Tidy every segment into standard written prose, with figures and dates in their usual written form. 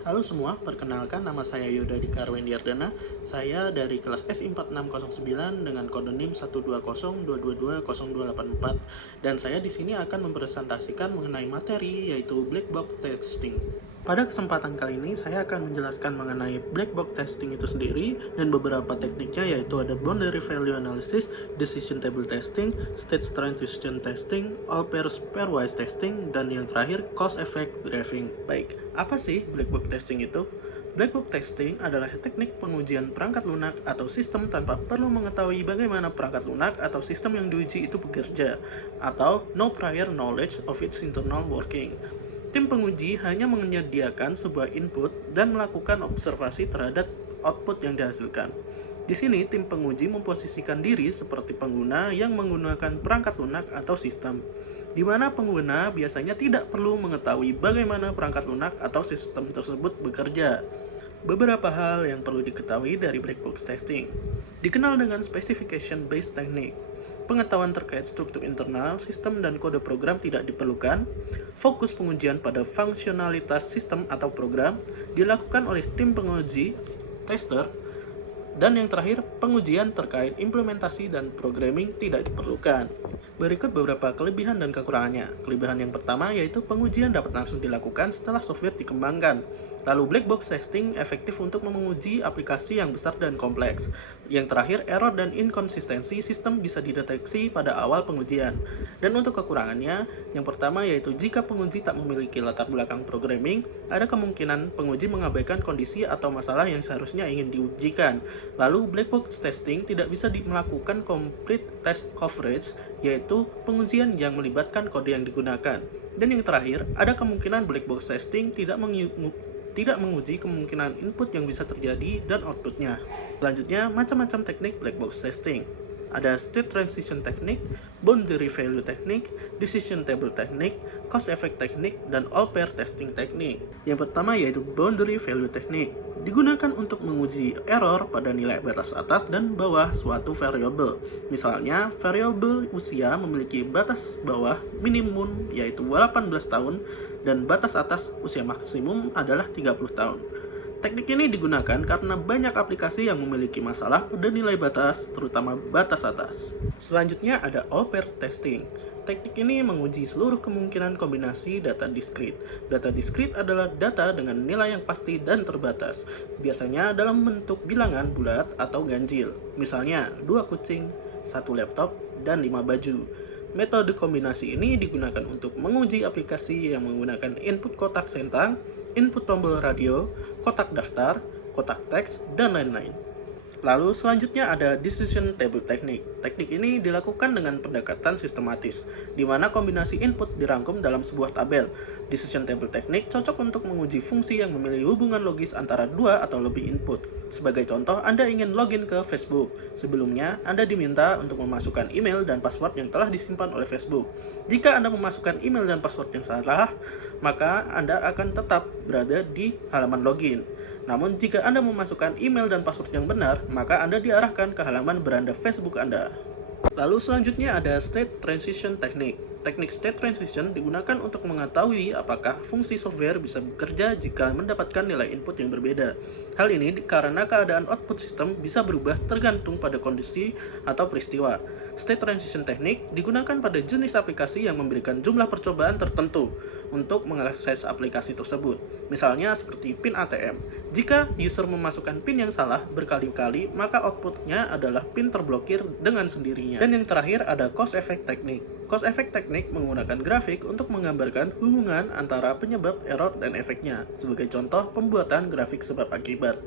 Halo semua, perkenalkan nama saya Yoda Dika Arwendiardana. Saya dari kelas SI4609 dengan kode NIM 120222024 dan saya di sini akan mempresentasikan mengenai materi yaitu black box testing. Pada kesempatan kali ini saya akan menjelaskan mengenai black box testing itu sendiri dan beberapa tekniknya, yaitu ada boundary value analysis, decision table testing, state transition testing, all pairs pairwise testing, dan yang terakhir cause effect graphing. Baik, apa sih black box testing itu? Black box testing adalah teknik pengujian perangkat lunak atau sistem tanpa perlu mengetahui bagaimana perangkat lunak atau sistem yang diuji itu bekerja, atau no prior knowledge of its internal working. Tim penguji hanya menyediakan sebuah input dan melakukan observasi terhadap output yang dihasilkan. Di sini, tim penguji memposisikan diri seperti pengguna yang menggunakan perangkat lunak atau sistem, di mana pengguna biasanya tidak perlu mengetahui bagaimana perangkat lunak atau sistem tersebut bekerja. Beberapa hal yang perlu diketahui dari black box testing dikenal dengan specification based technique. Pengetahuan terkait struktur internal, sistem, dan kode program tidak diperlukan. Fokus pengujian pada fungsionalitas sistem atau program dilakukan oleh tim penguji, tester, dan yang terakhir, pengujian terkait implementasi dan programming tidak diperlukan. Berikut beberapa kelebihan dan kekurangannya. Kelebihan yang pertama yaitu pengujian dapat langsung dilakukan setelah software dikembangkan. Lalu black box testing efektif untuk menguji aplikasi yang besar dan kompleks. Yang terakhir, error dan inkonsistensi sistem bisa dideteksi pada awal pengujian. Dan untuk kekurangannya, yang pertama yaitu jika penguji tak memiliki latar belakang programming, ada kemungkinan penguji mengabaikan kondisi atau masalah yang seharusnya ingin diujikan. Lalu, black box testing tidak bisa melakukan complete test coverage, yaitu pengujian yang melibatkan kode yang digunakan. Dan yang terakhir, ada kemungkinan black box testing tidak menguji kemungkinan input yang bisa terjadi dan outputnya. Selanjutnya, macam-macam teknik black box testing. Ada state transition technique, boundary value technique, decision table technique, cause effect technique, dan all pair testing technique. Yang pertama yaitu boundary value technique. Digunakan untuk menguji error pada nilai batas atas dan bawah suatu variabel. Misalnya, variabel usia memiliki batas bawah minimum yaitu 18 tahun dan batas atas usia maksimum adalah 30 tahun. Teknik ini digunakan karena banyak aplikasi yang memiliki masalah pada nilai batas, terutama batas atas. Selanjutnya ada all pair testing. Teknik ini menguji seluruh kemungkinan kombinasi data diskrit. Data diskrit adalah data dengan nilai yang pasti dan terbatas, biasanya dalam bentuk bilangan bulat atau ganjil. Misalnya, 2 kucing, 1 laptop, dan 5 baju. Metode kombinasi ini digunakan untuk menguji aplikasi yang menggunakan input kotak centang, input tombol radio, kotak daftar, kotak teks, dan lain-lain. Lalu selanjutnya ada decision table technique. Teknik ini dilakukan dengan pendekatan sistematis, di mana kombinasi input dirangkum dalam sebuah tabel. Decision table technique cocok untuk menguji fungsi yang memiliki hubungan logis antara dua atau lebih input. Sebagai contoh, Anda ingin login ke Facebook. Sebelumnya, Anda diminta untuk memasukkan email dan password yang telah disimpan oleh Facebook. Jika Anda memasukkan email dan password yang salah, maka Anda akan tetap berada di halaman login. Namun, jika Anda memasukkan email dan password yang benar, maka Anda diarahkan ke halaman beranda Facebook Anda. Lalu selanjutnya ada state transition technique. Teknik state transition digunakan untuk mengetahui apakah fungsi software bisa bekerja jika mendapatkan nilai input yang berbeda. Hal ini karena keadaan output sistem bisa berubah tergantung pada kondisi atau peristiwa. State transition technique digunakan pada jenis aplikasi yang memberikan jumlah percobaan tertentu untuk mengakses aplikasi tersebut. Misalnya seperti PIN ATM. Jika user memasukkan PIN yang salah berkali-kali, maka outputnya adalah PIN terblokir dengan sendirinya. Dan yang terakhir ada cause effect technique. Cause effect technique menggunakan grafik untuk menggambarkan hubungan antara penyebab error dan efeknya. Sebagai contoh, pembuatan grafik sebab akibat.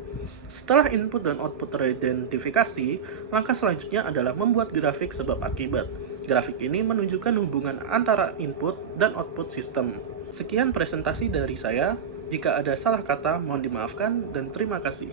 Setelah input dan output teridentifikasi, langkah selanjutnya adalah membuat grafik sebab akibat. Grafik ini menunjukkan hubungan antara input dan output sistem. Sekian presentasi dari saya. Jika ada salah kata, mohon dimaafkan dan terima kasih.